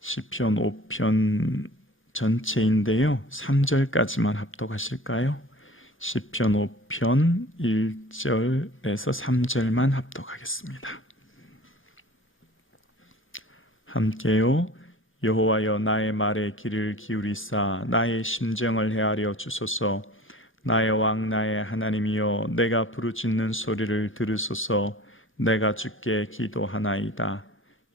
시편 5편 전체인데요. 3절까지만 합독하실까요? 시편 5편 1절에서 3절만 합독하겠습니다. 함께요. 여호와여, 나의 말에 귀를 기울이사 나의 심정을 헤아려 주소서. 나의 왕 나의 하나님이여, 내가 부르짖는 소리를 들으소서. 내가 주께 기도하나이다.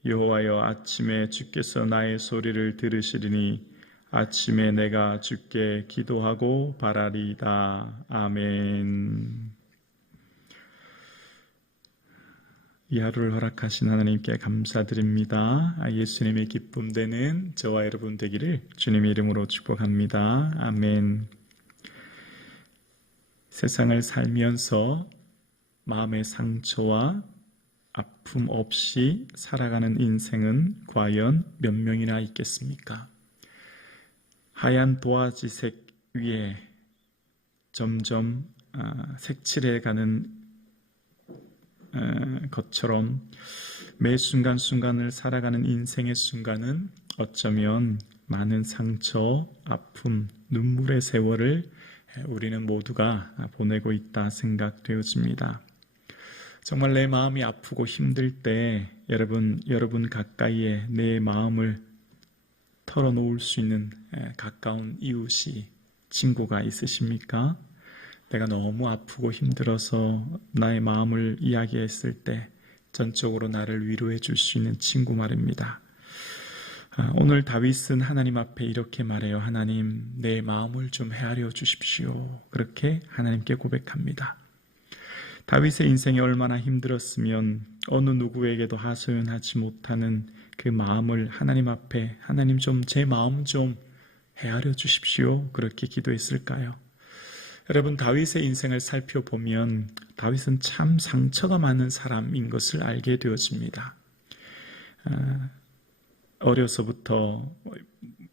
여호와여, 아침에 주께서 나의 소리를 들으시리니 아침에 내가 주께 기도하고 바라리이다. 아멘. 이 하루를 허락하신 하나님께 감사드립니다. 예수님의 기쁨 되는 저와 여러분 되기를 주님의 이름으로 축복합니다. 아멘. 세상을 살면서 마음의 상처와 아픔 없이 살아가는 인생은 과연 몇 명이나 있겠습니까? 하얀 도화지색 위에 점점 색칠해가는 것처럼 매 순간순간을 살아가는 인생의 순간은 어쩌면 많은 상처, 아픔, 눈물의 세월을 우리는 모두가 보내고 있다 생각되어집니다. 정말 내 마음이 아프고 힘들 때 여러분 가까이에 내 마음을 털어놓을 수 있는 가까운 이웃이, 친구가 있으십니까? 내가 너무 아프고 힘들어서 나의 마음을 이야기했을 때 전적으로 나를 위로해 줄 수 있는 친구 말입니다. 오늘 다윗은 하나님 앞에 이렇게 말해요. 하나님, 내 마음을 좀 헤아려 주십시오. 그렇게 하나님께 고백합니다. 다윗의 인생이 얼마나 힘들었으면 어느 누구에게도 하소연하지 못하는 그 마음을 하나님 앞에, 하나님 좀 제 마음 좀 헤아려 주십시오. 그렇게 기도했을까요? 여러분, 다윗의 인생을 살펴보면 다윗은 참 상처가 많은 사람인 것을 알게 되어집니다. 어려서부터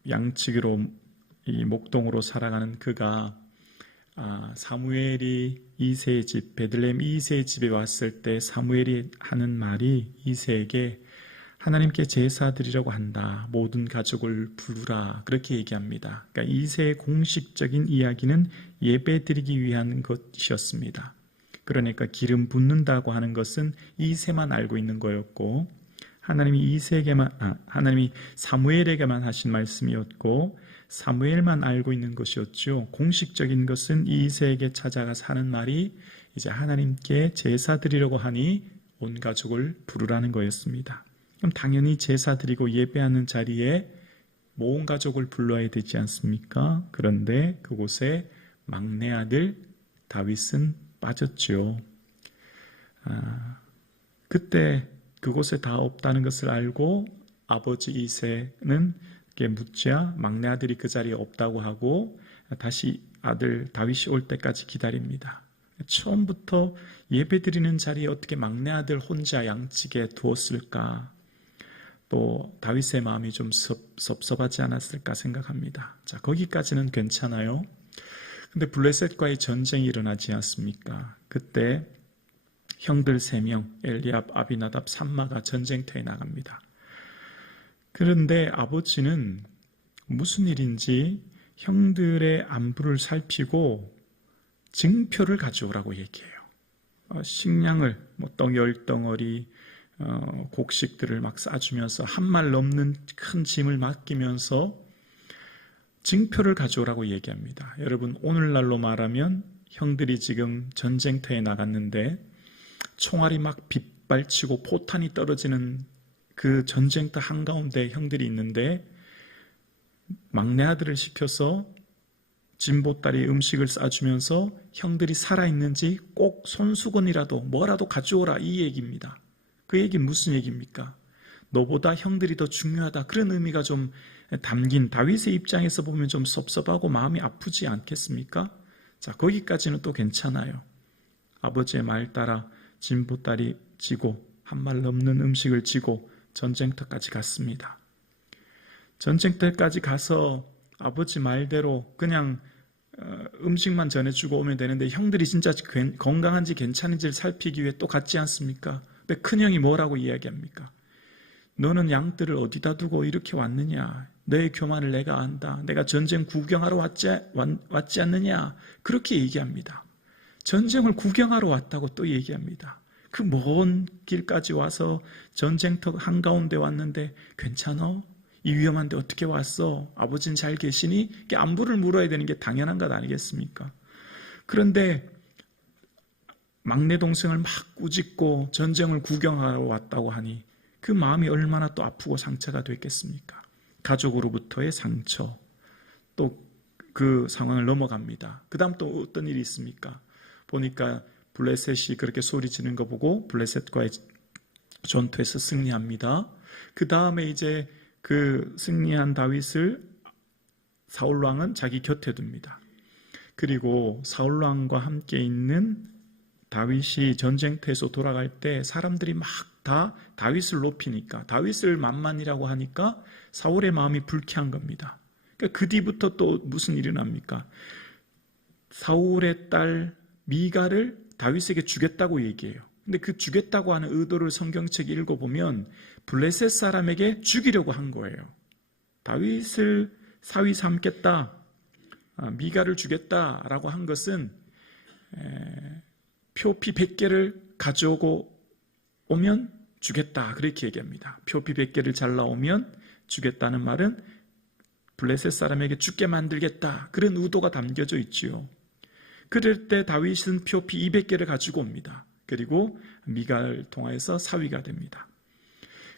양치기로 이 목동으로 살아가는 그가 사무엘이 이새의 집, 베들레헴 이새의 집에 왔을 때 사무엘이 하는 말이 이새에게 하나님께 제사 드리려고 한다. 모든 가족을 부르라. 그렇게 얘기합니다. 그러니까 이새의 공식적인 이야기는 예배 드리기 위한 것이었습니다. 그러니까 기름 붓는다고 하는 것은 이새만 알고 있는 거였고, 하나님이 사무엘에게만 하신 말씀이었고, 사무엘만 알고 있는 것이었죠. 공식적인 것은 이새에게 찾아가서 하는 말이 이제 하나님께 제사 드리려고 하니 온 가족을 부르라는 거였습니다. 그럼 당연히 제사 드리고 예배하는 자리에 모든 가족을 불러야 되지 않습니까? 그런데 그곳에 막내 아들 다윗은 빠졌죠. 그때 그곳에 다 없다는 것을 알고 아버지 이새는 묻자 막내 아들이 그 자리에 없다고 하고 다시 아들 다윗이 올 때까지 기다립니다. 처음부터 예배 드리는 자리에 어떻게 막내 아들 혼자 양측에 두었을까? 또 다윗의 마음이 좀 섭섭하지 않았을까 생각합니다. 자, 거기까지는 괜찮아요. 근데 블레셋과의 전쟁이 일어나지 않습니까? 그때 형들 3명, 엘리압, 아비나답, 삼마가 전쟁터에 나갑니다. 그런데 아버지는 무슨 일인지 형들의 안부를 살피고 증표를 가져오라고 얘기해요. 식량을 10덩어리 곡식들을 막 싸주면서 한 말 넘는 큰 짐을 맡기면서 증표를 가져오라고 얘기합니다. 여러분, 오늘날로 말하면 형들이 지금 전쟁터에 나갔는데 총알이 막 빗발치고 포탄이 떨어지는 그 전쟁터 한가운데 형들이 있는데 막내 아들을 시켜서 진보딸이 음식을 싸주면서 형들이 살아있는지 꼭 손수건이라도 뭐라도 가져오라, 이 얘기입니다. 그 얘기는 무슨 얘기입니까? 너보다 형들이 더 중요하다, 그런 의미가 좀 담긴, 다윗의 입장에서 보면 좀 섭섭하고 마음이 아프지 않겠습니까? 자, 거기까지는 또 괜찮아요. 아버지의 말 따라 진보딸이 지고 한 말 넘는 음식을 지고 전쟁터까지 갔습니다. 전쟁터까지 가서 아버지 말대로 그냥 음식만 전해주고 오면 되는데 형들이 진짜 건강한지 괜찮은지를 살피기 위해 또 갔지 않습니까? 근데 큰형이 뭐라고 이야기합니까? 너는 양들을 어디다 두고 이렇게 왔느냐? 너의 교만을 내가 안다. 내가 전쟁 구경하러 왔지 않느냐? 그렇게 얘기합니다. 전쟁을 구경하러 왔다고 또 얘기합니다. 그 먼 길까지 와서 전쟁터 한가운데 왔는데 괜찮아? 이 위험한데 어떻게 왔어? 아버지는 잘 계시니? 이렇게 안부를 물어야 되는 게 당연한 것 아니겠습니까? 그런데 막내 동생을 막 꾸짖고 전쟁을 구경하러 왔다고 하니 그 마음이 얼마나 또 아프고 상처가 됐겠습니까? 가족으로부터의 상처, 또 그 상황을 넘어갑니다. 그 다음 또 어떤 일이 있습니까? 보니까 블레셋이 그렇게 소리 지르는 거 보고 블레셋과의 전투에서 승리합니다. 그 다음에 이제 그 승리한 다윗을 사울왕은 자기 곁에 둡니다. 그리고 사울왕과 함께 있는 다윗이 전쟁터에서 돌아갈 때 사람들이 막 다 다윗을 높이니까, 다윗을 만만이라고 하니까 사울의 마음이 불쾌한 겁니다. 그러니까 그 뒤부터 또 무슨 일이 납니까? 사울의 딸 미가를 다윗에게 주겠다고 얘기해요. 근데 그 주겠다고 하는 의도를 성경책 읽어보면 블레셋 사람에게 죽이려고 한 거예요. 다윗을 사위 삼겠다, 미가를 주겠다라고 한 것은 표피 100개를 가져오고 오면 주겠다, 그렇게 얘기합니다. 표피 100개를 잘라오면 주겠다는 말은 블레셋 사람에게 죽게 만들겠다, 그런 의도가 담겨져 있지요. 그럴 때 다윗은 표피 200개를 가지고 옵니다. 그리고 미가를 통해서 사위가 됩니다.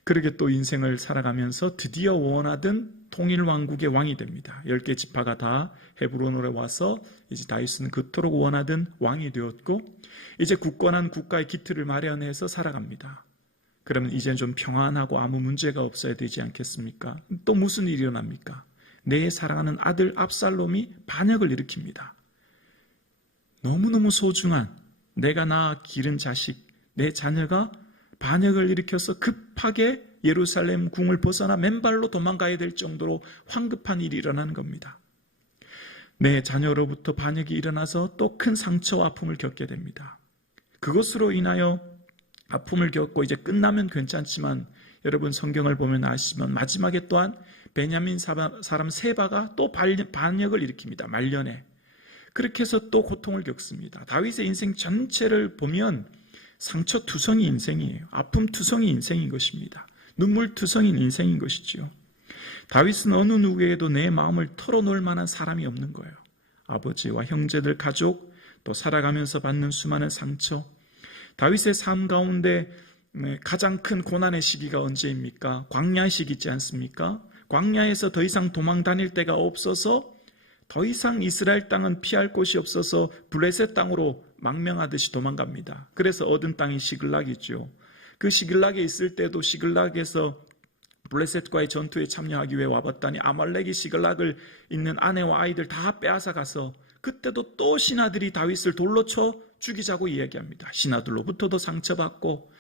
그렇게 또 인생을 살아가면서 드디어 원하던 통일왕국의 왕이 됩니다. 10개 지파가 다 헤브론으로 와서 이제 다윗은 그토록 원하던 왕이 되었고, 이제 굳건한 국가의 기틀을 마련해서 살아갑니다. 그러면 이제 좀 평안하고 아무 문제가 없어야 되지 않겠습니까? 또 무슨 일이 일어납니까? 내 사랑하는 아들 압살롬이 반역을 일으킵니다. 너무너무 소중한 내가 낳아 기른 자식, 내 자녀가 반역을 일으켜서 급하게 예루살렘 궁을 벗어나 맨발로 도망가야 될 정도로 황급한 일이 일어나는 겁니다. 내 자녀로부터 반역이 일어나서 또 큰 상처와 아픔을 겪게 됩니다. 그것으로 인하여 아픔을 겪고 이제 끝나면 괜찮지만, 여러분 성경을 보면 아시지만 마지막에 또한 베냐민 사람 세바가 또 반역을 일으킵니다. 말년에. 그렇게 해서 또 고통을 겪습니다. 다윗의 인생 전체를 보면 상처투성이 인생이에요. 아픔투성이 인생인 것입니다. 눈물투성인 인생인 것이지요. 다윗은 어느 누구에게도 내 마음을 털어놓을 만한 사람이 없는 거예요. 아버지와 형제들, 가족, 또 살아가면서 받는 수많은 상처. 다윗의 삶 가운데 가장 큰 고난의 시기가 언제입니까? 광야 시기지 않습니까? 광야에서 더 이상 도망 다닐 데가 없어서, 더 이상 이스라엘 땅은 피할 곳이 없어서 블레셋 땅으로 망명하듯이 도망갑니다. 그래서 얻은 땅이 시글락이죠. 그 시글락에 있을 때도 시글락에서 블레셋과의 전투에 참여하기 위해 와봤더니 아말렉이 시글락을 있는 아내와 아이들 다 빼앗아 가서, 그때도 또 신하들이 다윗을 돌로 쳐 죽이자고 이야기합니다. 신하들로부터도 상처받고,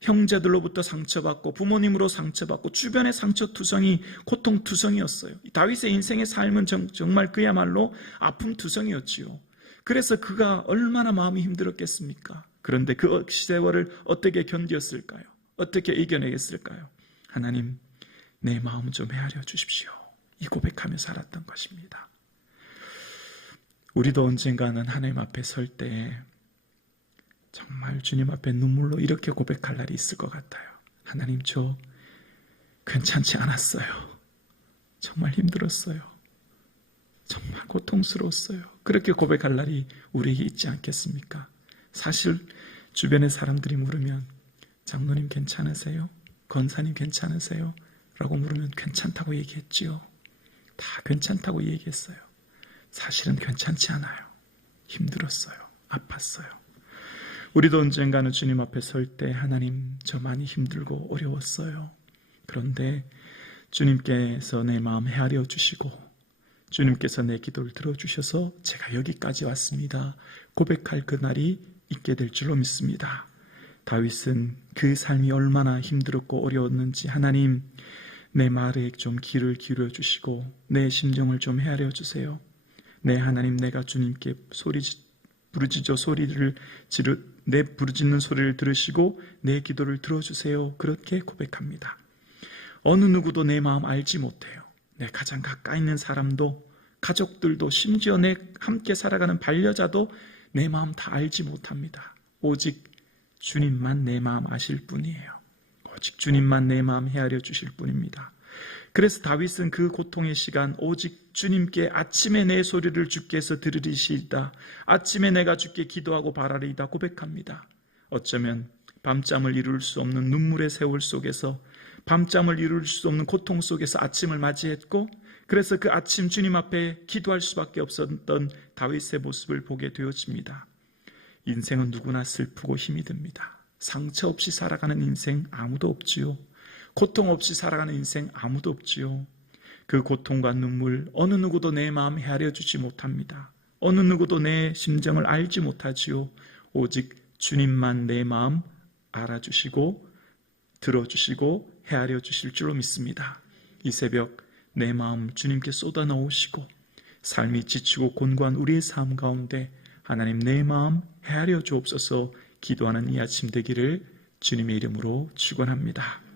형제들로부터 상처받고, 부모님으로 상처받고, 주변의 상처투성이, 고통투성이었어요. 다윗의 인생의 삶은 정말 그야말로 아픔투성이었지요. 그래서 그가 얼마나 마음이 힘들었겠습니까? 그런데 그 세월을 어떻게 견뎠을까요? 어떻게 이겨내겠을까요? 하나님, 내 마음 좀 헤아려 주십시오. 이 고백하며 살았던 것입니다. 우리도 언젠가는 하나님 앞에 설 때 정말 주님 앞에 눈물로 이렇게 고백할 날이 있을 것 같아요. 하나님, 저 괜찮지 않았어요. 정말 힘들었어요. 정말 고통스러웠어요. 그렇게 고백할 날이 우리에게 있지 않겠습니까? 사실 주변의 사람들이 물으면 장로님 괜찮으세요? 권사님 괜찮으세요? 라고 물으면 괜찮다고 얘기했지요. 다 괜찮다고 얘기했어요. 사실은 괜찮지 않아요. 힘들었어요. 아팠어요. 우리도 언젠가는 주님 앞에 설 때 하나님, 저 많이 힘들고 어려웠어요. 그런데 주님께서 내 마음 헤아려 주시고 주님께서 내 기도를 들어주셔서 제가 여기까지 왔습니다. 고백할 그날이 있게 될 줄로 믿습니다. 다윗은 그 삶이 얼마나 힘들었고 어려웠는지 하나님, 내 말에 좀 귀를 기울여 주시고 내 심정을 좀 헤아려 주세요. 네, 하나님, 내가 주님께 내 부르짖는 소리를 들으시고 내 기도를 들어주세요. 그렇게 고백합니다. 어느 누구도 내 마음 알지 못해요. 내 가장 가까이 있는 사람도, 가족들도, 심지어 내 함께 살아가는 반려자도 내 마음 다 알지 못합니다. 오직 주님만 내 마음 아실 뿐이에요. 오직 주님만 내 마음 헤아려 주실 뿐입니다. 그래서 다윗은 그 고통의 시간 오직 주님께 아침에 내 소리를 주께서 들으리시이다. 아침에 내가 주께 기도하고 바라리이다 고백합니다. 어쩌면 밤잠을 이룰 수 없는 눈물의 세월 속에서, 밤잠을 이룰 수 없는 고통 속에서 아침을 맞이했고, 그래서 그 아침 주님 앞에 기도할 수밖에 없었던 다윗의 모습을 보게 되어집니다. 인생은 누구나 슬프고 힘이 듭니다. 상처 없이 살아가는 인생 아무도 없지요. 고통 없이 살아가는 인생 아무도 없지요. 그 고통과 눈물 어느 누구도 내 마음 헤아려 주지 못합니다. 어느 누구도 내 심정을 알지 못하지요. 오직 주님만 내 마음 알아주시고 들어주시고 헤아려 주실 줄로 믿습니다. 이 새벽 내 마음 주님께 쏟아 넣으시고 삶이 지치고 곤고한 우리의 삶 가운데 하나님 내 마음 헤아려 주옵소서 기도하는 이 아침 되기를 주님의 이름으로 축원합니다.